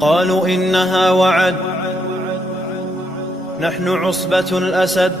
قالوا إنها وعد، نحن عصبة الأسد.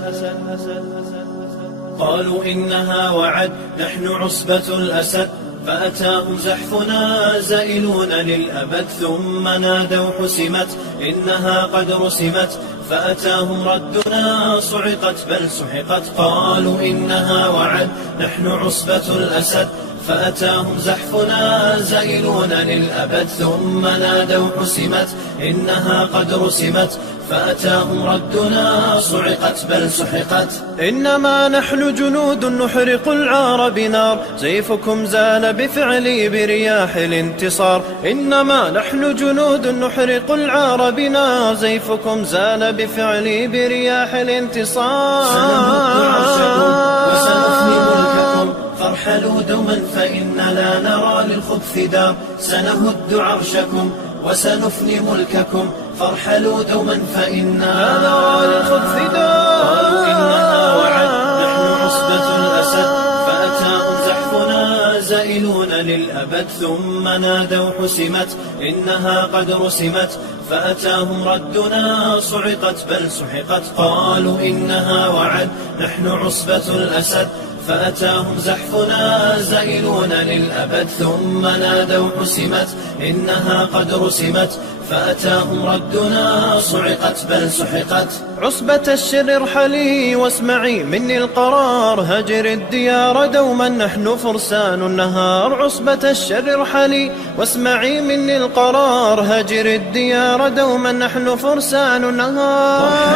قالوا إنها وعد، نحن عصبة الأسد. فأتاهم زحفنا زائلون للأبد، ثم نادوا حسمت إنها قد رسمت. فأتاهم ردنا صعقت بل سحقت. قالوا إنها وعد، نحن عصبة الأسد. فأتاهم زحفنا زائلون للأبد، ثم نادوا حسمت إنها قد رسمت. فأتاهم ردنا صعقت بل سحقت. إنما نحن جنود نحرق العار بنار، سيفكم زال بفعلي برياح الانتصار. إنما نحن جنود نحرق العار بنار، سيفكم زال بفعلي برياح الانتصار. سنمد عرشكم وسنفني ملككم، فارحلوا دوما فإن لا نرى للخبث دار. سنهد عرشكم وسنفني ملككم، فارحلوا دوما فإنا لا نرى للخبث دار. قالوا إنها وعد، نحن عصبة الأسد. فأتاهم زحفنا زائلون للأبد، ثم نادوا حسمت إنها قد رسمت. فأتاهم ردنا صعقت بل سحقت. قالوا إنها وعد، نحن عصبة الأسد. فأتاهم زحفنا زائلون للأبد، ثم نادوا حسمت إنها قد رسمت. فأتاهم ردنا صعقت بل سحقت. عصبة الشر ارحلي واسمعي مني القرار، هجر الديار دوما نحن فرسان النهار. عصبة الشر ارحلي واسمعي مني القرار، هجر الديار دوما نحن فرسان النهار.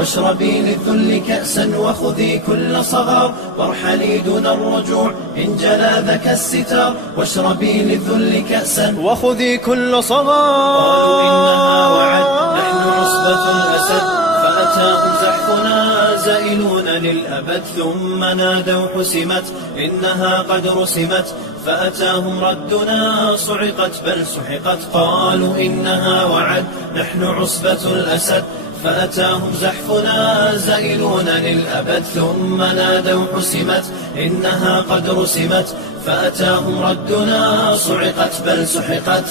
واشربي للذل كأسا وخذي كل صغار، وارحلي دون الرجوع إن جلا ذاك الستار. واشربي للذل كأسا وخذي كل صغار. قالوا إنها وعد، نحن عصبة الأسد. فأتاهم زحفنا زائلون للأبد، ثم نادوا حسمت إنها قد رسمت. فأتاهم ردنا صعقت بل سحقت. قالوا إنها وعد، نحن عصبة الأسد. فأتاهم زحفنا زائلون للأبد، ثم نادوا حسمت إنها قد رسمت. فأتاهم ردنا صعقت بل سحقت.